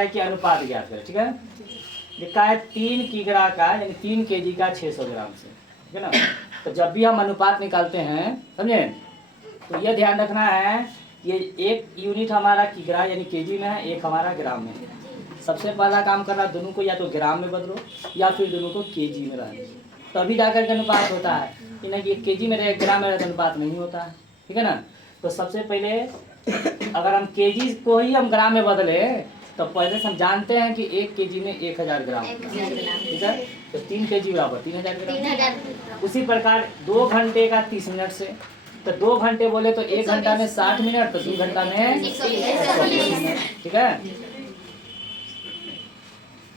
है कि अनुपात ज्ञात करें, ठीक है। लिखा है 3 किग्रा का यानी 3 kg का 600 ग्राम से, ठीक है ना। तो जब भी हम अनुपात निकालते हैं, समझे, तो ये ध्यान रखना है, ये एक यूनिट हमारा किग्रा यानी केजी में है, एक हमारा ग्राम में है। सबसे पहला काम करना, दोनों को या तो ग्राम में बदलो या फिर दोनों को केजी में रहने दो, तभी जाकर के अनुपात होता है। कि नहीं कि केजी में रहे ग्राम में रहे तो अनुपात नहीं होता है, ठीक है ना। तो सबसे पहले अगर हम केजी को ही हम ग्राम में बदले तो पहले से हम जानते हैं कि 1 kg में 1000 ग्राम, ठीक है। तो 3 kg बराबर 3000 ग्राम। उसी प्रकार 2 घंटे का 30 मिनट से, तो 2 घंटे बोले तो 1 घंटा में 60 मिनट, तो 2 घंटा में 120 मिनट, ठीक है।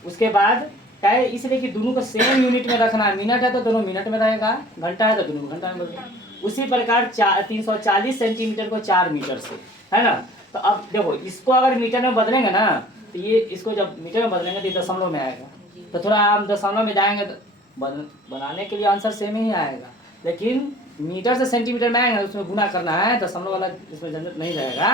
उसके बाद क्या है, इसलिए कि दोनों को सेम यूनिट में रखना है। मिनट है तो दोनों मिनट में रहेगा, घंटा है तो दोनों घंटा में बदलेगा। उसी प्रकार 340 सेंटीमीटर को 4 मीटर से, है ना। तो अब देखो इसको अगर मीटर में बदलेंगे ना, तो ये इसको जब मीटर में बदलेंगे तो ये दशमलव में आएगा। तो थोड़ा हम दशमलव में जाएंगे तो बनाने के लिए आंसर सेम ही आएगा, लेकिन मीटर से सेंटीमीटर में आएंगे उसमें गुना करना है, दशमलव वाला इसमें झंझट नहीं रहेगा,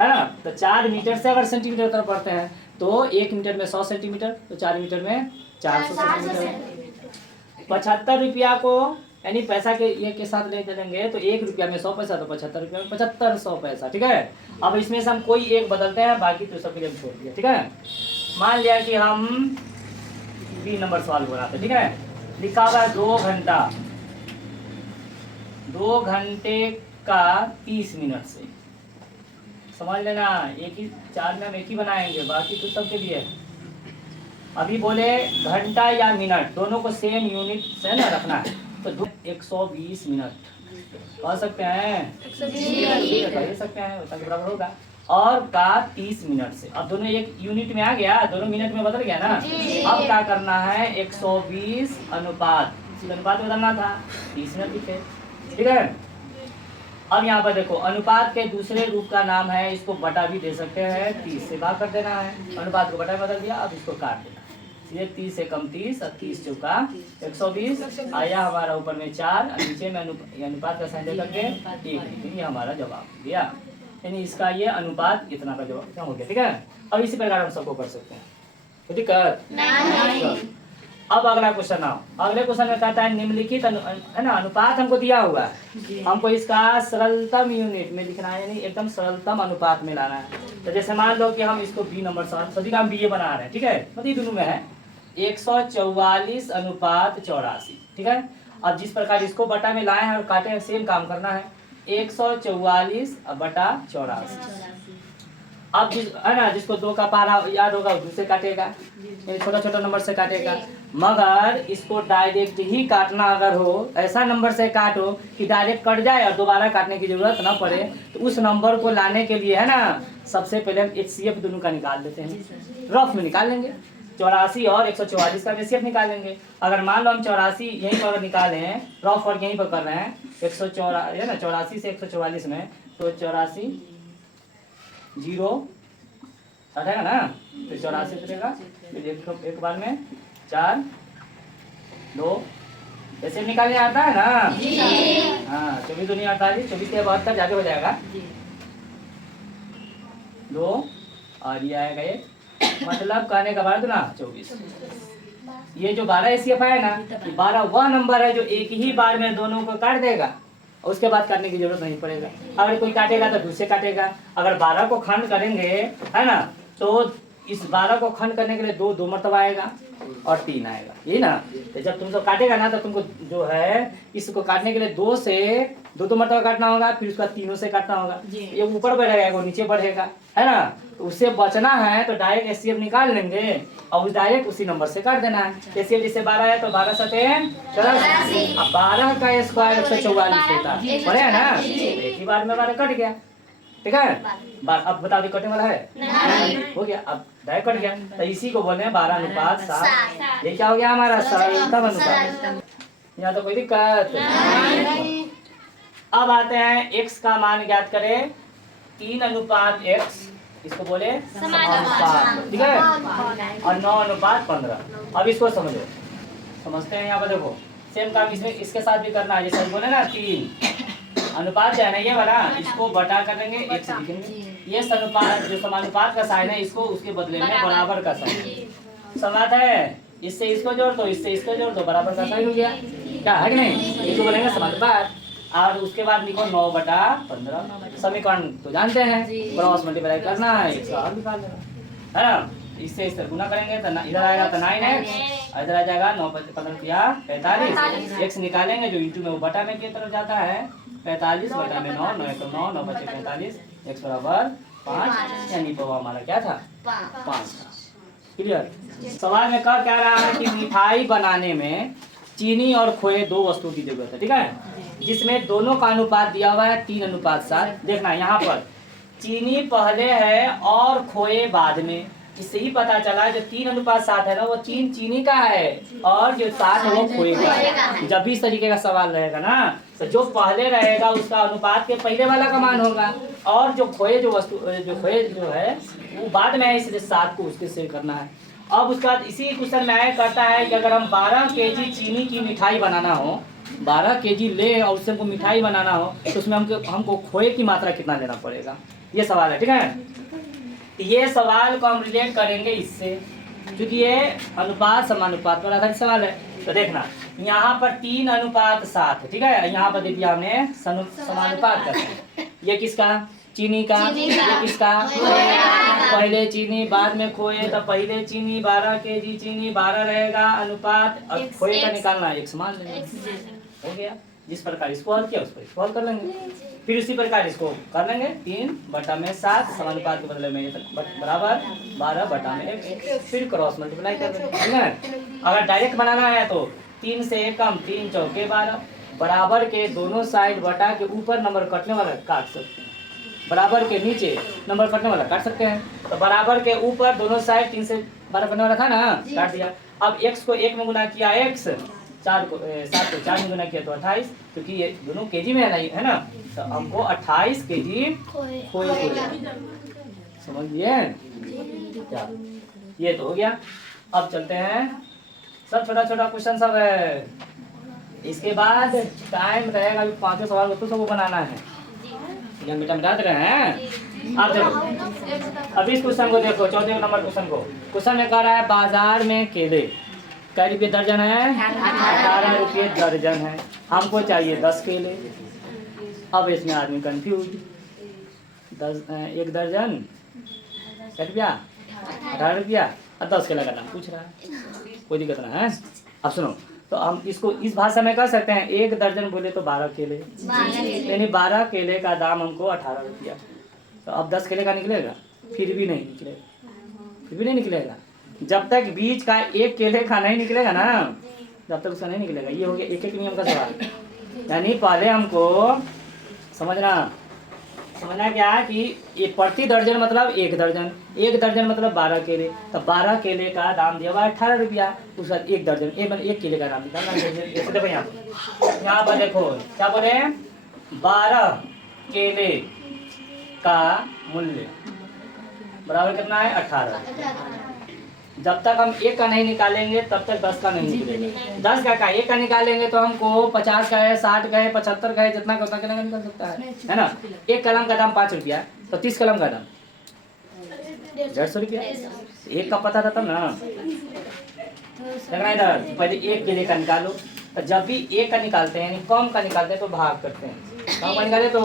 है ना। तो 4 मीटर से अगर सेंटीमीटर तरफ बढ़ते हैं तो 1 मीटर में 100 सेंटीमीटर, तो 4 मीटर में 400 सेंटीमीटर। 75 रुपया को यानी पैसा के ये के साथ ले चलेंगे तो 1 रुपया में 100 पैसा, तो 75 रुपया में 7500 पैसा, ठीक है। अब इसमें से हम कोई एक बदलते हैं, बाकी तो सब छोड़ दिया, ठीक है। मान लिया कि हम बी नंबर सवाल बनाते, ठीक है। लिखा हुआ है 2 घंटा 2 घंटे का 30 मिनट से, समझ लेना। एक ही 4 में हम एक ही बनाएंगे, बाकी तो सबके लिए। अभी बोले घंटा या मिनट दोनों को सेम यूनिट से ना रखना है, तो 120 मिनट कह सकते हैं, 120 सकते हैं, बराबर होगा। और का 30 मिनट से, अब दोनों एक यूनिट में आ गया, दोनों मिनट में बदल गया ना। अब क्या करना है, 120 अनुपात, अनुपात बदलना था, 30 मिनट लिखे, ठीक है। अब यहाँ पर देखो अनुपात के दूसरे रूप का नाम है, इसको बटा भी दे सकते हैं, 30 से भाग कर देना है, अनुपात को बटा बदल दिया। अब इसको काट देना, ये 30 से कम 30 और 30 चौका 120 आया हमारा, ऊपर में 4 और नीचे में अनुपात का साइन दे करके 1, ये हमारा जवाब दिया। यानी इसका ये अनुपात इतना का जवाब क्या हो गया, ठीक है। अब इसी प्रकार हम सबको कर सकते हैं, ठीक है। अब अगला क्वेश्चन आओ, अगले क्वेश्चन में कहता है निम्नलिखित है ना, अनुपात हमको दिया हुआ है, हमको इसका सरलतम यूनिट में लिखना है, यानी एकदम सरलतम अनुपात में लाना है। तो जैसे मान लो कि हम इसको बी नंबर सभी का हम बी बना रहे हैं, ठीक है, मतलब दोनों में है 144 अनुपात 84, ठीक है। अब जिस प्रकार इसको बटा में लाए हैं और काटे हैं, सेम काम करना है, 144 बटा 84। अब जिस है ना, जिसको 2 का पारा याद होगा दूसरे काटेगा, छोटा छोटा नंबर से काटेगा। मगर इसको डायरेक्ट ही काटना अगर हो, ऐसा नंबर से काटो कि डायरेक्ट कट जाए और दोबारा काटने की जरूरत ना पड़े, तो उस नंबर को लाने के लिए है ना, सबसे पहले हम HCF दोनों का निकाल लेते हैं, रफ में निकाल लेंगे। 84 और 144 का HCF निकालेंगे। अगर मान लो हम 84 यहीं पर निकाले हैं, रफ वर्क यहीं पर कर रहे हैं, 184 है ना, 84 से 144 में, तो 84 0 हटेगा ना, फिर 84 कटेगा, फिर एक बार में 4 2 ऐसे निकालने आता है ना। हाँ 24 दूनी 48, 24 के 72 जाके हो जाएगा 2 और ये आएगा 1, मतलब कहने का बाद ना 24। ये जो 12 HCF है ना, 12 वह नंबर है जो एक ही बार में दोनों को काट देगा, उसके बाद काटने की जरूरत नहीं पड़ेगा। अगर कोई काटेगा तो दूसरे काटेगा। अगर 12 को खंड करेंगे है ना, तो इस 12 को खंड करने के लिए 2 मरतबा आएगा और 3 आएगा, ये ना। तो जब तुम सब काटेगा ना, तो तुमको जो है इसको काटने के लिए 2 से 2 मरतबा काटना होगा, फिर उसका 3 से काटना होगा, ये ऊपर बढ़ेगा वो नीचे बढ़ेगा, है ना। तो उससे बचना है तो डायरेक्ट HCF निकाल लेंगे और डायरेक्ट उसी नंबर से काट देना है। HCF जैसे 12 है तो 12 सते 84, अब 12 का स्क्वायर 144 होता है, बढ़िया ना, एक ही बार में 12 कट गया, ठीक है। अब बताओ कटने वाला है नहीं, हो गया, अब डायरेक्ट कट गया। तो इसी को बोलते हैं 12 अनुपात 7। ये क्या हो गया हमारा सरलतम अनुपात, यहाँ तो कोई दिक्कत नहीं। अब आते हैं x का मान ज्ञात करें, 3 अनुपात x, इसको बोले समानुपात, ठीक है, और 9 अनुपात 15। अब इसको समझो, समझते हैं। यहाँ पर देखो सेम काम इसमें इसके साथ भी करना है, जैसे बोले ना 3 अनुपात है ना, ये वाला इसको बटा कर देंगे 1 से लिखेंगे, ये समानुपात जो समानुपात का साइन है इसको उसके बदले में बराबर का साइन समात है। इससे इसको जोड़ दो, इससे इसको जोड़ दो, बराबर का साइन हो गया। क्या है कि नहीं? इसको बोलेंगे समानुपात। और उसके बाद लिखो 9/15 समीकरण तो जानते हैं, क्रॉस मल्टीप्लाई करना है, 108 निकाल लेना है ना। इससे इस तरह गुना करेंगे तो इधर आएगा तो 9x, इधर आ जाएगा 9×15 या 45। x निकालेंगे जो इंटू में वो बटा में की तरफ जाता है, 45/9, 9×9, 9×45, x बराबर 5, यानी तो हमारा क्या था 5 था। क्लियर? सवाल में कह क्या रहा है कि मिठाई बनाने में चीनी और खोए दो वस्तुओं की जरूरत है, ठीक है, जिसमें दोनों का अनुपात दिया हुआ है 3:7। देखना यहाँ पर चीनी पहले है और खोए बाद में। इससे ही पता चला जो 3:7 है ना वो चीनी का है और जो 7 है वो खोए का है। जब भी इस तरीके का सवाल रहेगा ना तो जो पहले रहेगा उसका अनुपात के पहले वाला का मान होगा, और जो खोए जो है वो बाद में है, इसलिए 7 को उसके से करना है। अब उसके बाद इसी क्वेश्चन में आया करता है कि अगर हम 12 केजी चीनी की मिठाई बनाना हो, 12 केजी ले और उससे हमको मिठाई बनाना हो तो उसमें हमको खोए की मात्रा कितना लेना पड़ेगा, ये सवाल है, ठीक है। ये सवाल को हम रिलेट करेंगे इससे, क्योंकि ये अनुपात समानुपात पर आधारित सवाल है। तो देखना यहाँ पर 3:7 है, ठीक है, यहाँ पर दे दिया हमने समानुपात का। ये किसका? चीनी का। ये किसका? पहले चीनी बाद में खोए, तो पहले चीनी 12 केजी चीनी 12 रहेगा अनुपात, और खोए का निकालना है, 1 मान लेंगे, हो गया। जिस प्रकार इसको हल किया उस पर इसको हल कर लेंगे, फिर उसी प्रकार इसको कर लेंगे 3/7 समानुपात के बदले में बराबर 12/1, फिर क्रॉस मल्टीप्लाई कर देंगे, ठीक है। अगर डायरेक्ट बनाना है तो 3 से 1 कम 3 चौके 12, बराबर के दोनों साइड बटा के ऊपर नंबर कटने वाला काट सकते हैं, बराबर के नीचे नंबर कटने वाला काट सकते हैं। तो बराबर के ऊपर दोनों साइड 3 से 12 करने वाला था ना, काट दिया। अब x को 1 में गुना किया x, 7 को 4 में गुना किया तो 28, क्योंकि ये दोनों केजी में है ना, तो हमको 28 केजी खोए को समझ लिए क्या? ये तो हो गया। अब चलते हैं, सब छोटा छोटा क्वेश्चन सब है। इसके बाद टाइम रहेगा अभी 5 सवाल तो सबको बनाना है, बेटा मिटा रहे हैं। अब देखो, अभी इस क्वेश्चन को देखो, 14 नंबर क्वेश्चन को। क्वेश्चन में कह रहा है बाजार में केले क्या रुपये दर्जन है? 18 रुपये दर्जन है। हमको चाहिए 10 केले। अब इसमें आदमी कंफ्यूज, 1 दर्जन क्या रुपया? 18 रुपया, और 10 केला का दाम पूछ रहा है, कोई दिक्कत ना है। अब सुनो, तो हम इसको इस भाषा में कह सकते हैं 1 दर्जन बोले तो 12 केले, यानी 12 केले का दाम हमको 18 रुपया। तो अब 10 केले का निकलेगा? फिर भी नहीं निकलेगा, फिर भी नहीं निकलेगा। जब तक बीच का 1 केले का नहीं निकलेगा ना, जब तक उसका नहीं निकलेगा। ये हो गया एक एक नियम का सवाल। यानी पहले हमको समझना क्या कि ये प्रति दर्जन मतलब 1 दर्जन, 1 दर्जन मतलब 12 केले। तो 12 केले का दाम दिया हुआ है 18 रुपया, उसका 1 दर्जन 1 केले का दाम निकालना। देखो यहाँ पर देखो क्या बोले, 12 केले का मूल्य बराबर कितना है? 18। जब तक हम 1 का नहीं निकालेंगे तब तक 10 का नहीं निकलेगा। 10 का 1 का निकालेंगे तो हमको 50 का है, 60 का है, 75 का है, जितना का उतना निकल सकता है ना। 1 कलम का दाम 5 रुपया, तो 30 कलम का दाम 150 रुपया। 1 का पता था तब ना। इधर पहले 1 केले का निकालो, तो जब भी 1 का निकालते हैं यानी कम का निकालते हैं तो भाग करते हैं, कम का निकाले तो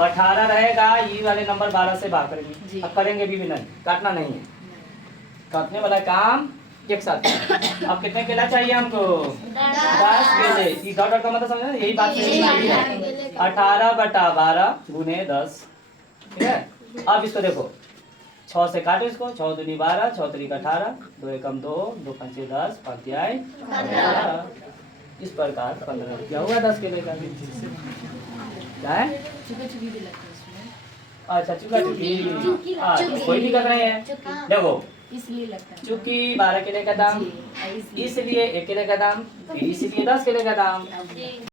18 रहेगा। ये वाले नंबर 12 से भाग करेंगे। अब करेंगे भी नहीं, काटना नहीं है, काटने वाला काम एक साथ। अब कितने केला चाहिए हमको? 10 केले। ये डॉट का मतलब समझे, यही बात है। 18/12 गुने 10, ठीक है। अब इसको देखो, 6 से काटो इसको, 6 दूनी 12, 6 3 18, 2 एकम 2, 2 पंचे 10, 5 तिहाई 15। इस प्रकार 15 रुपया हुआ 10 केले का। क्या है? अच्छा चुका चुकी, कोई दिक्कत नहीं है। देखो इसलिए लगता है चूंकि 12 केले का दाम, इसलिए 1 केले का दाम, फिर इसलिए 10 केले का दाम।